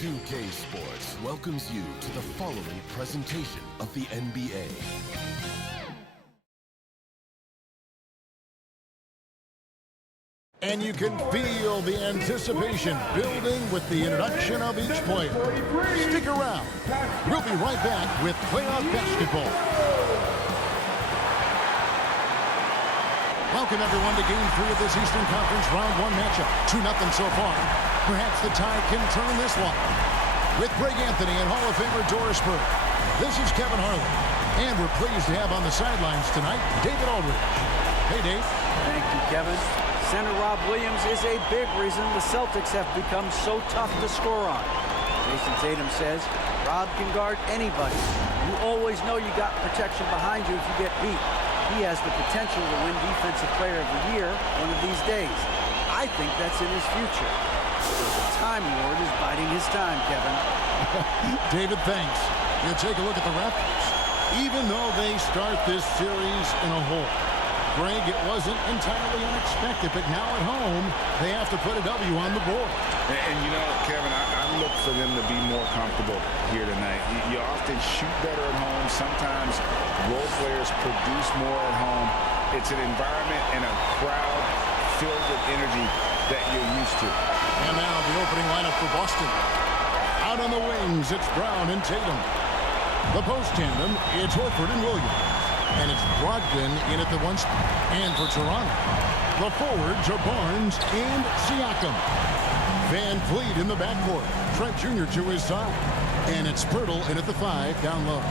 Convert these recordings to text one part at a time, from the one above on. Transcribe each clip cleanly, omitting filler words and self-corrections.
2K Sports welcomes you to the following presentation of the NBA. And you can feel the anticipation building with the introduction of each player. Stick around. We'll be right back with playoff basketball. Welcome, everyone, to Game 3 of this Eastern Conference Round 1 matchup. 2-0 so far. Perhaps the Tide can turn this one. With Greg Anthony and Hall of Famer Doris Burke, this is Kevin Harlan. And we're pleased to have on the sidelines tonight, David Aldridge. Hey, Dave. Thank you, Kevin. Center Rob Williams is a big reason the Celtics have become so tough to score on. Jason Tatum says, Rob can guard anybody. You always know you got protection behind you if you get beat. He has the potential to win Defensive Player of the Year one of these days. I think that's in his future. So the Time Lord is biding his time, Kevin. David, thanks. You take a look at the Raptors. Even though they start this series in a hole, Greg, it wasn't entirely unexpected, but now at home, they have to put a W on the board. And you know, Kevin, I look for them to be more comfortable here tonight. You often shoot better at home. Sometimes role players produce more at home. It's an environment and a crowd filled with energy that you're used to. And now the opening lineup for Boston. Out on the wings, it's Brown and Tatum. The post tandem, it's Horford and Williams. And it's Brogdon in at the one spot. And for Toronto, the forwards are Barnes and Siakam. Van Fleet in the backcourt. Trent Jr. to his side. And it's Pirtle in at the 5 down low.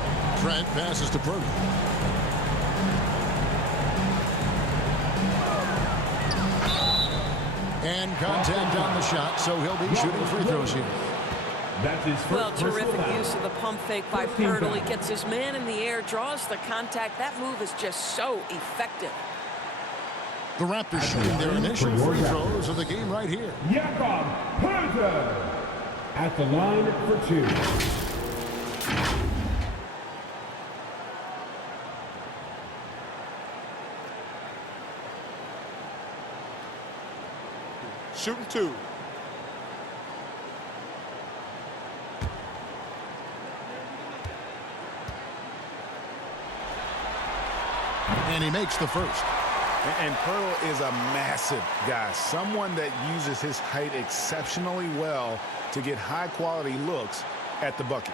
Trent passes to Pirtle. And contact on the shot, so he'll be shooting free throws here. Well, terrific use of the pump fake by Pirtle. He gets his man in the air, draws the contact. That move is just so effective. The Raptors shooting their initial free throws of the game right here. Jakob Poeltl at the line for 2. Shooting 2. And he makes the first. And Pirtle is a massive guy, someone that uses his height exceptionally well to get high-quality looks at the bucket.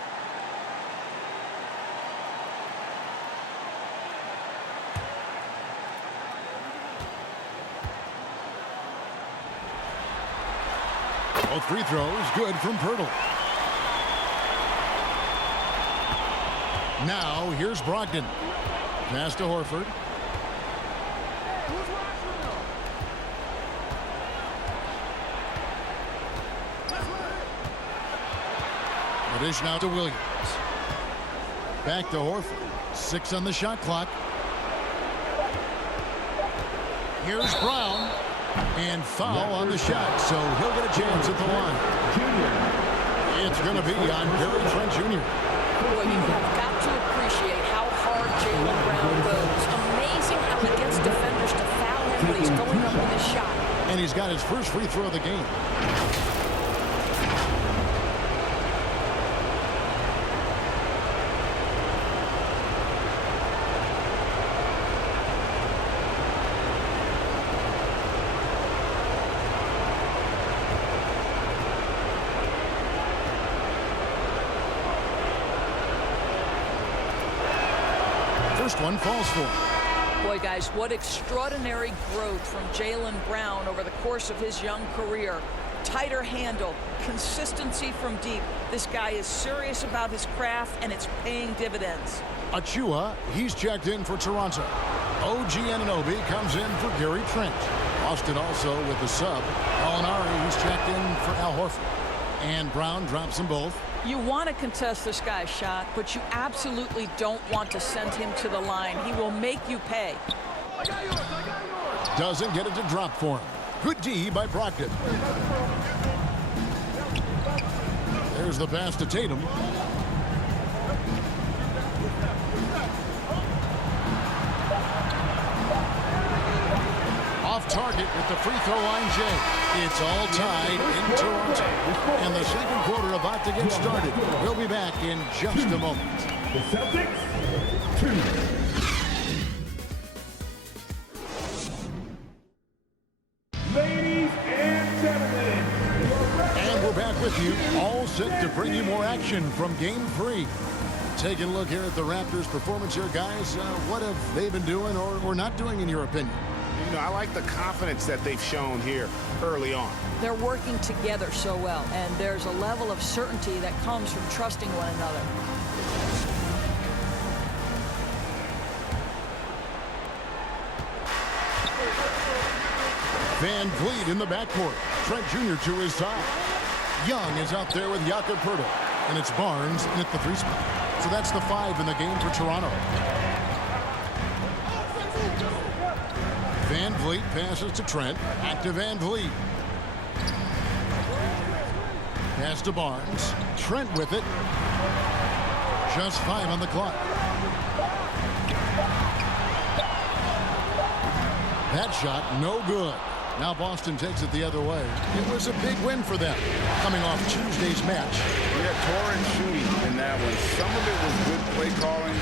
Both free throws good from Pirtle. Now here's Brogdon. Pass to Horford. The dish now to Williams. Back to Horford. 6 on the shot clock. Here's Brown. And foul on the shot, so he'll get a chance at the line. It's going to be on Gary Trent Jr. Boy, you have got to appreciate how hard Jaylen Brown goes. Amazing how he gets defenders to foul him when he's going up with his shot. And he's got his first free throw of the game. First one falls for him. Boy, guys, what extraordinary growth from Jaylen Brown over the course of his young career. Tighter handle, consistency from deep. This guy is serious about his craft, and it's paying dividends. Achua, he's checked in for Toronto. OG Anunoby comes in for Gary Trent. Austin also with the sub. Alinari, he's checked in for Al Horford. And Brown drops them both. You want to contest this guy's shot, but you absolutely don't want to send him to the line. He will make you pay. Doesn't get it to drop for him. Good D by Brogdon. There's the pass to Tatum. Off target with the free throw line, Jay. It's all tied in Toronto. And the second quarter about to get started. We'll be back in just a moment. The Celtics, 2. Ladies and gentlemen, And we're back with you, all set to bring you more action from Game 3. Taking a look here at the Raptors' performance here, guys. What have they been doing or not doing, in your opinion? You know, I like the confidence that they've shown here early on. They're working together so well, and there's a level of certainty that comes from trusting one another. Van Vliet in the backcourt. Trent Jr. to his side. Young is out there with Jakob Poeltl. And it's Barnes in at the 3 spot. So that's the 5 in the game for Toronto. Van Vliet passes to Trent. Back to Van Vliet. Pass to Barnes. Trent with it. Just 5 on the clock. That shot, no good. Now Boston takes it the other way. It was a big win for them, coming off Tuesday's match. Yeah, torrent shooting in that one. Some of it was good play calling.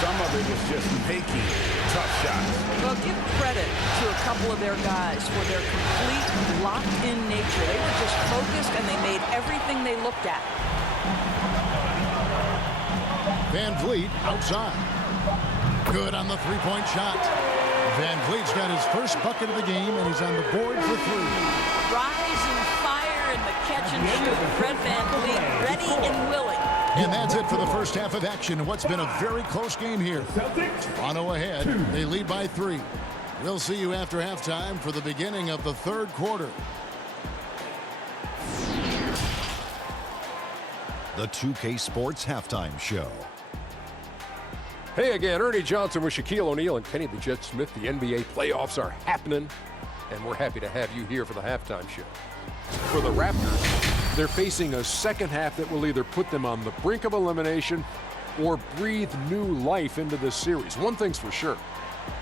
Some of it was just making tough shots. Well, give credit to a couple of their guys for their complete locked-in nature. They were just focused, and they made everything they looked at. Van Vliet outside. Good on the three-point shot. Van Vliet's got his first bucket of the game, and he's on the board for 3. Rise and fire in the catch and shoot. Fred Van Vliet ready and willing. And that's it for the first half of action in what's been a very close game here. Toronto ahead. They lead by 3. We'll see you after halftime for the beginning of the third quarter. The 2K Sports Halftime Show. Hey again, Ernie Johnson with Shaquille O'Neal and Kenny the Jet Smith. The NBA playoffs are happening, and we're happy to have you here for the halftime show. For the Raptors, they're facing a second half that will either put them on the brink of elimination or breathe new life into this series. One thing's for sure,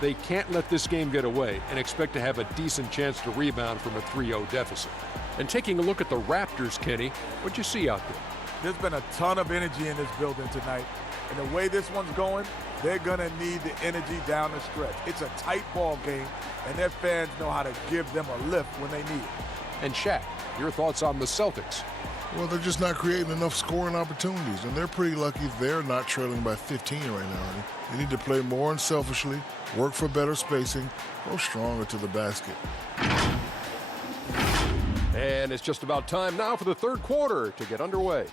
they can't let this game get away and expect to have a decent chance to rebound from a 3-0 deficit. And taking a look at the Raptors, Kenny, what'd you see out there? There's been a ton of energy in this building tonight. And the way this one's going, they're going to need the energy down the stretch. It's a tight ball game, and their fans know how to give them a lift when they need it. And Shaq, your thoughts on the Celtics? Well, they're just not creating enough scoring opportunities, and they're pretty lucky they're not trailing by 15 right now. Ernie. They need to play more unselfishly, work for better spacing, go stronger to the basket. And it's just about time now for the third quarter to get underway.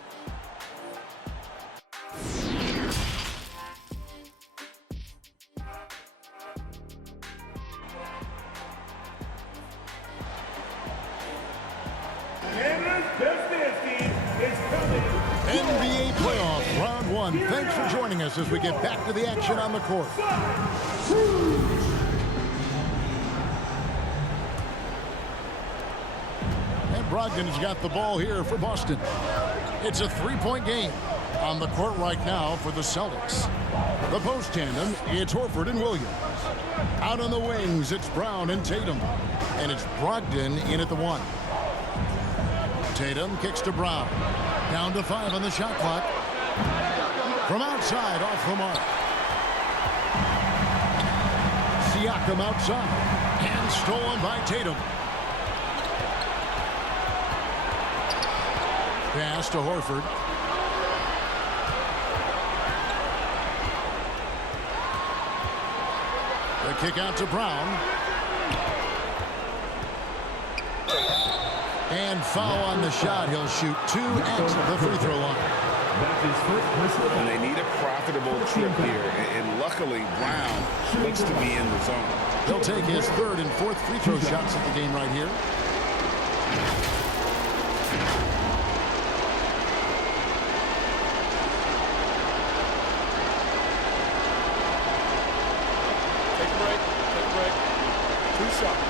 NBA playoff round 1. Thanks for joining us as we get back to the action on the court. And Brogdon's got the ball here for Boston. It's a 3-point game on the court right now for the Celtics. The post tandem, it's Horford and Williams. Out on the wings, it's Brown and Tatum. And it's Brogdon in at the 1. Tatum kicks to Brown. Down to 5 on the shot clock. From outside, off the mark. Siakam outside. And stolen by Tatum. Pass to Horford. The kick out to Brown. And foul on the shot. He'll shoot 2 at the free throw line. And they need a profitable trip here. And luckily, Brown looks to be in the zone. He'll take his 3rd and 4th free throw shots at the game right here. Take a break. Take a break. 2 shots.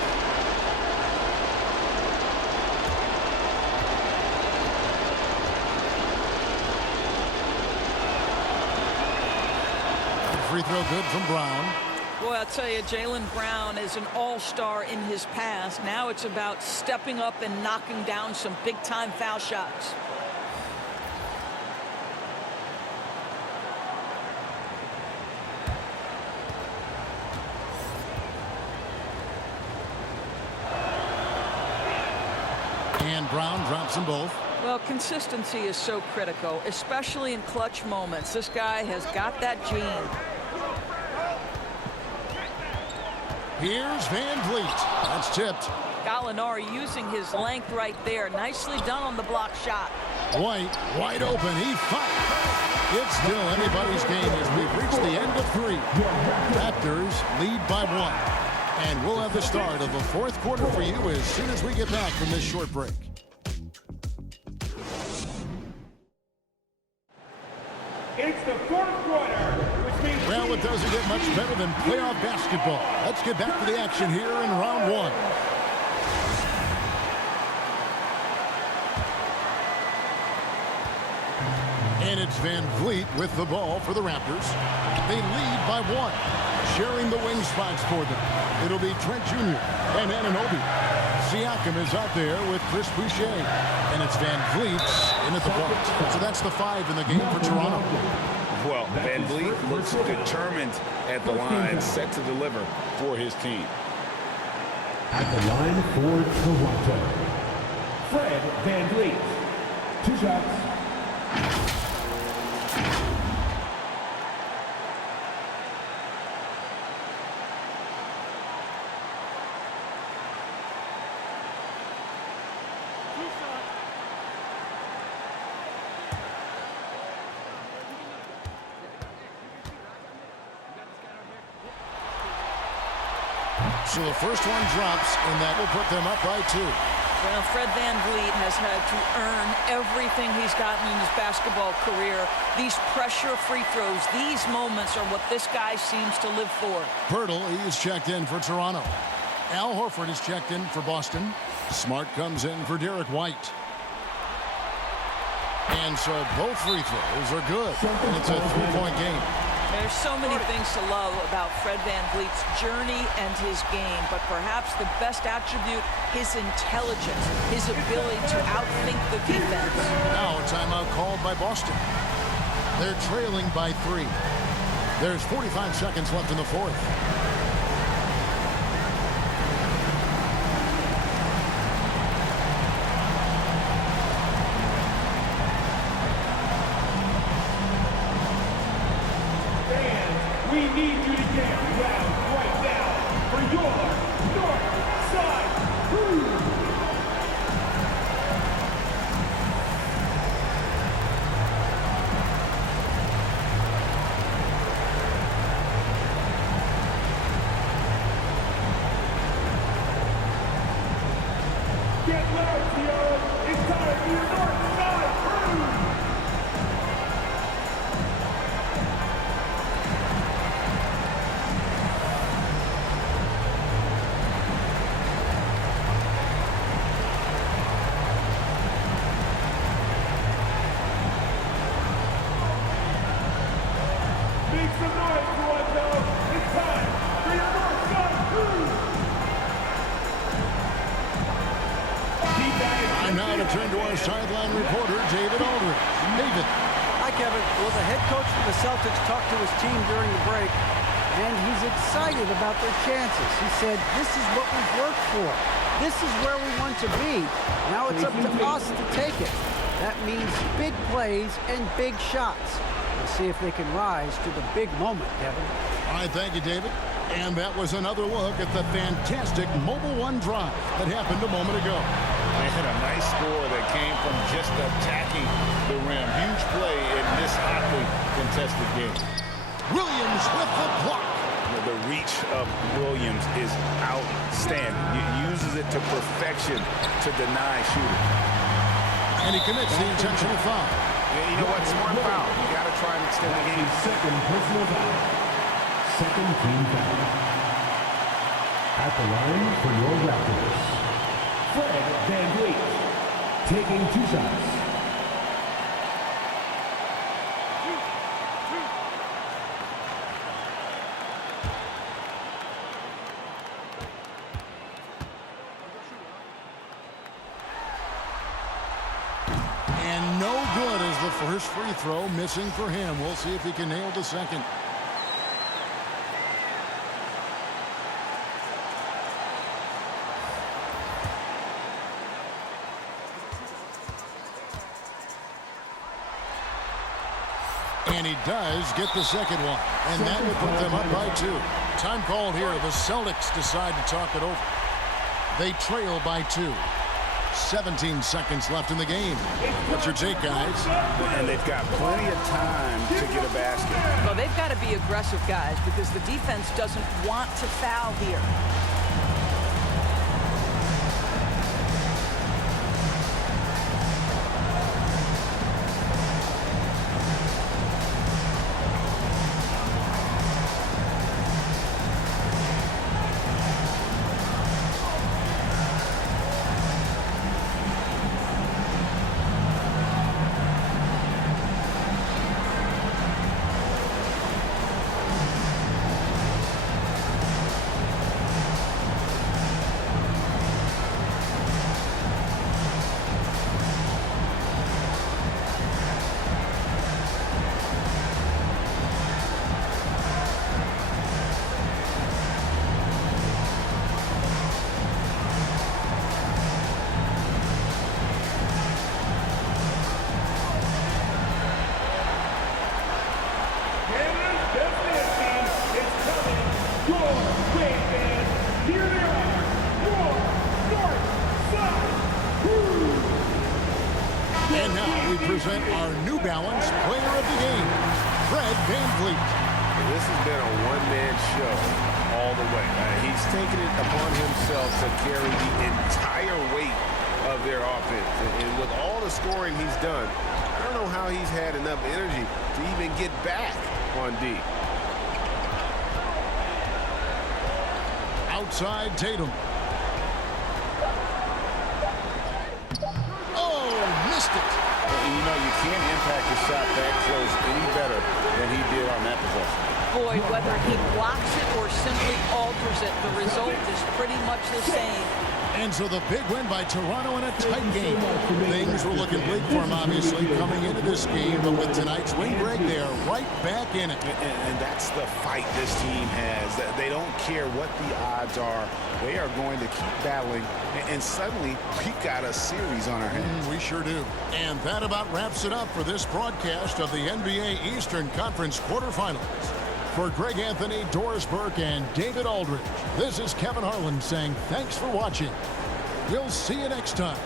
Free throw good from Brown. Boy, I'll tell you, Jaylen Brown is an all-star in his past. Now it's about stepping up and knocking down some big-time foul shots. And Brown drops them both. Well, consistency is so critical, especially in clutch moments. This guy has got that gene. Here's Van Vliet. That's tipped. Gallinari using his length right there. Nicely done on the block shot. White, wide open. He fights. It's still anybody's game as we've reached the end of 3. Raptors lead by 1. And we'll have the start of the 4th quarter for you as soon as we get back from this short break. It's the 4th quarter, which means... Well, it doesn't get much better than playoff basketball. Let's get back to the action here in round 1. And it's Van Vliet with the ball for the Raptors. They lead by 1. Sharing the wing spots for them. It'll be Trent Jr. and Anunoby. Siakam is out there with Chris Boucher. And it's Van Vliet in at the point. So that's the 5 in the game for Toronto. Well, Van Vliet looks determined at the line, set to deliver for his team. At the line for Toronto, Fred Van Vliet. 2 shots. So the first one drops, and that will put them up by 2. Well, Fred Van Vliet has had to earn everything he's gotten in his basketball career. These pressure free throws, these moments are what this guy seems to live for. Pirtle, he is checked in for Toronto. Al Horford is checked in for Boston. Smart comes in for Derek White. And so both free throws are good. And it's a 3-point game. There's so many things to love about Fred Van Vliet's journey and his game, but perhaps the best attribute, his intelligence, his ability to outthink the defense. Now a timeout called by Boston. They're trailing by 3. There's 45 seconds left in the 4th. We need you to get down right now for your North Side Crew. Get loud, Sierra. It's time for your North Side Crew. Turn to our sideline reporter, David Aldridge. David. Hi, Kevin. Well, the head coach for the Celtics talked to his team during the break, and he's excited about their chances. He said, this is what we've worked for. This is where we want to be. Now it's up to us to take it. That means big plays and big shots. We'll see if they can rise to the big moment, Kevin. All right, thank you, David. And that was another look at the fantastic Mobile One drive that happened a moment ago. They had a nice score that came from just attacking the rim. Huge play in this hotly contested game. Williams with the block. The reach of Williams is outstanding. He uses it to perfection to deny shooting. And he commits the intentional foul. Yeah, you know what? Smart foul. You got to try and extend the game. Second personal foul. Second team foul. At the line for your Raptors, Fred Van Vliet, taking 2 shots. first free throw missing for him. We'll see if he can nail the second. And he does get the second one. And that will put them up by 2. Time called here. The Celtics decide to talk it over. They trail by 2. 17 seconds left in the game. What's your take, guys? And they've got plenty of time to get a basket. Well, they've got to be aggressive, guys, because the defense doesn't want to foul here. And now we present our New Balance Player of the Game, Fred VanVleet. This has been a one-man show all the way. He's taken it upon himself to carry the entire weight of their offense. And with all the scoring he's done, I don't know how he's had enough energy to even get back on D. Outside Tatum. Missed it. You know, you can't impact a shot that close any better than he did on that possession. Boy, whether he blocks it or simply alters it, the result is pretty much the same. And so the big win by Toronto in a tight game. Things were looking bleak for him, obviously, coming into this game. But with tonight's win, Greg, they are right back in it. And that's the fight this team has. They don't care what the odds are. They are going to keep battling. And suddenly, we've got a series on our hands. We sure do. And that about wraps it up for this broadcast of the NBA Eastern Conference quarterfinals. For Greg Anthony, Doris Burke, and David Aldridge, this is Kevin Harlan saying thanks for watching. We'll see you next time.